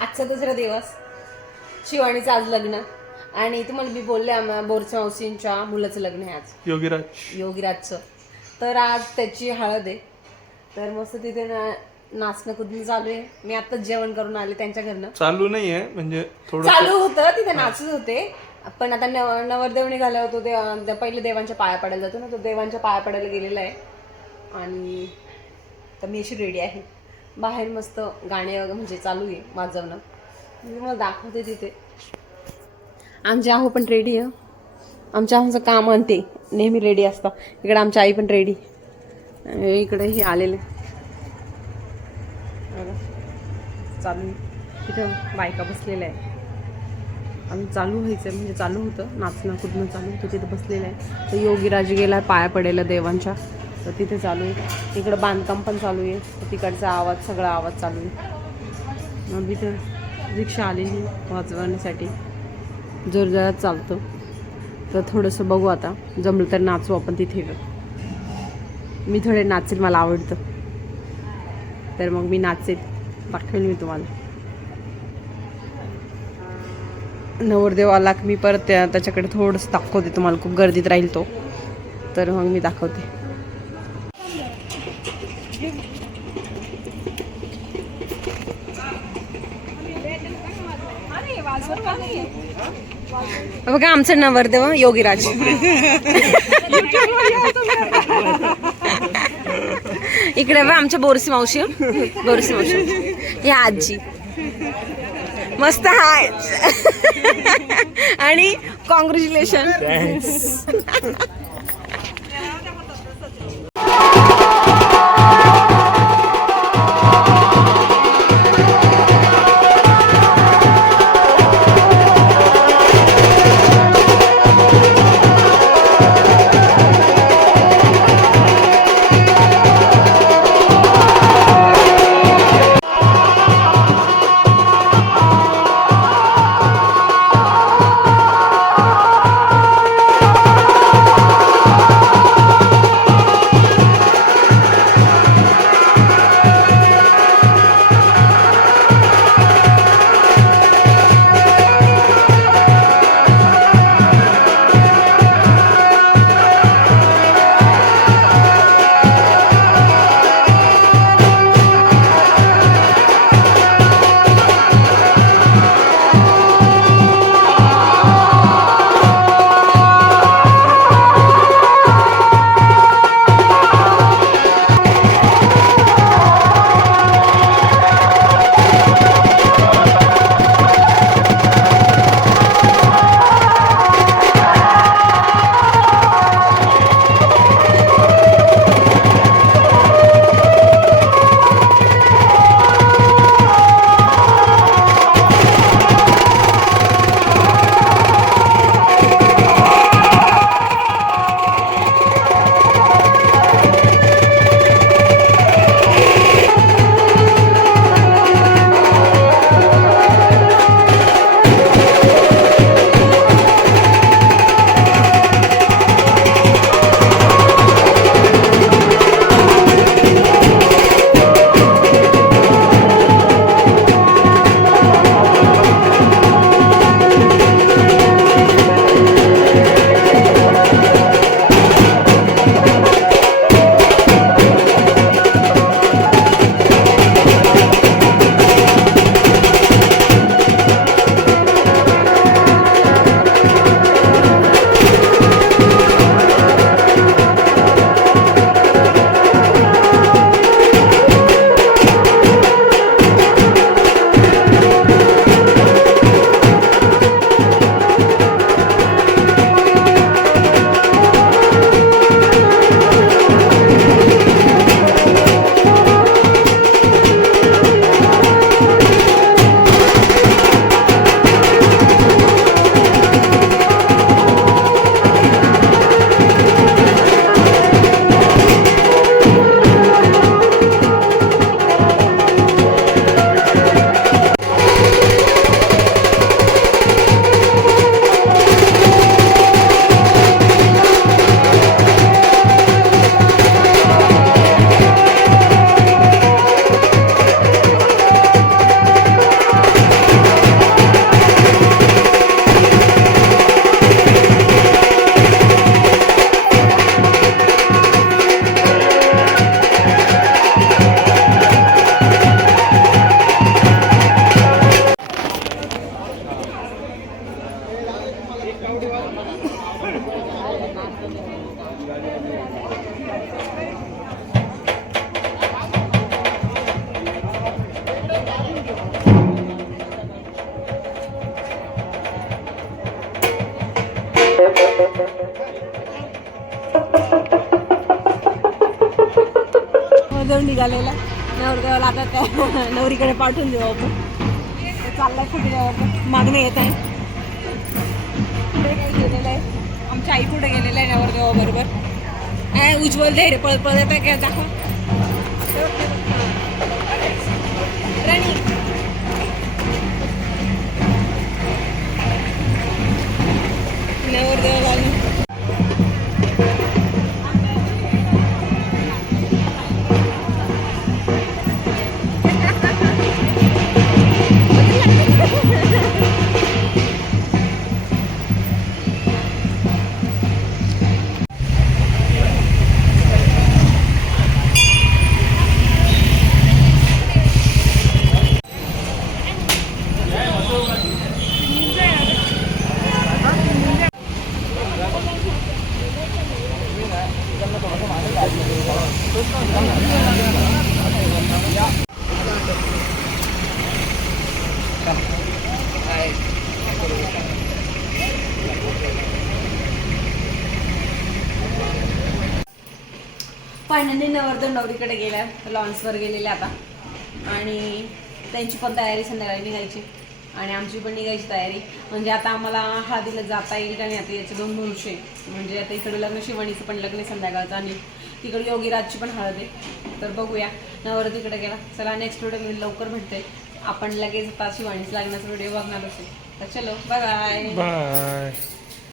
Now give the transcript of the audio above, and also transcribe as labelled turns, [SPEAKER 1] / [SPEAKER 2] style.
[SPEAKER 1] आजचा दुसरा दिवस. शिवाणीचं आज लग्न. आणि तुम्हाला मी बोलले आम्हा बोरच्या मावशींच्या मुलाचं लग्न आहे आज.
[SPEAKER 2] योगीराज.
[SPEAKER 1] योगीराजचं. तर आज त्याची हळद आहे. तर मस्त तिथे ना नाचणं कुदणं चालू आहे. मी आत्ताच जेवण करून आले त्यांच्या घरनं.
[SPEAKER 2] चालू नाहीये म्हणजे थोडं
[SPEAKER 1] चालू होतं तिथे नाचत होते. पण आता नव नवरदेव निघाला होतो ते अं, ते पहिले देवांच्या पाया पडायला जातो ना तो देवांच्या पाया पडायला गेलेला आहे. आणि तर मी अशी रेडी आहे. बाहेर मस्त गाणे वगैरे म्हणजे चालू आहे वाजवणं मी मला दाखवते तिथे. आमची आहो पण रेडी आहे. आमच्या आमचं काम आणते नेहमी रेडी असतं. इकडे आमची आई पण रेडी इकडे हे आलेले. चालू तिथं बायका बसलेल्या आहे आम्ही चालू व्हायचं म्हणजे चालू होतं. नाचणं कुठणं चालू होतं तिथं बसलेलं आहे तर योगीराज गेला पाया पडेला देवांच्या. तर तिथे चालू आहे. इकडं बांधकाम पण चालू आहे. तर तिकडचा आवाज सगळा आवाज चालू आहे. मग तिथं रिक्षा आलेली वाजवण्यासाठी जोरजोरात चालतं. तर थोडंसं बघू आता. जमलं तर नाचू आपण तिथे. मी थोडे नाचेल मला आवडतं. तर मग मी नाचेल. दाखवेल मी तुम्हाला. नवरदेव आला की मी परत त्याच्याकडे थोडंसं दाखवते तुम्हाला. खूप गर्दीत राहील तो. तर मग मी दाखवते. बघा आमचं नवरदेव योगीराज. इकडे बघा आमच्या बोरसी मावशी. बोरसी मावशी. ही आजी. मस्त हाय. आणि कॉंग्रॅच्युलेशन जाऊन निघालेला. नवरगावला आता काय नवरीकडे पाठवून देऊ आपण. चाललाय कुठे मागणी येत आहे गेलेलं आहे. आमच्या आई कुठे गेलेलं आहे नवरगावाबरोबर आहे उज्ज्वल धैर्य पळत आहे काय दाखव. फायनली नवरदेव नवरीकडे गेल्या लॉन्सवर गेलेले आता. आणि त्यांची पण तयारी संध्याकाळी निघायची. आणि आमची पण निघायची तयारी. म्हणजे आता आम्हाला हळदीला जाता येईल का नाही आता याचे दोन भरोसे म्हणजे आता इकडे लग्न शिवानीचं पण लग्न संध्याकाळचं आणि तिकडे योगीराजची पण हळद आहे. तर बघूया. नवर तिकडे गेला. चला नेक्स्ट व्हिडिओ मी लवकर भेटते आपण लगेच आता शिवानीच लग्नाचा व्हिडिओ बघणार असेल तर चलो बाय
[SPEAKER 2] बाय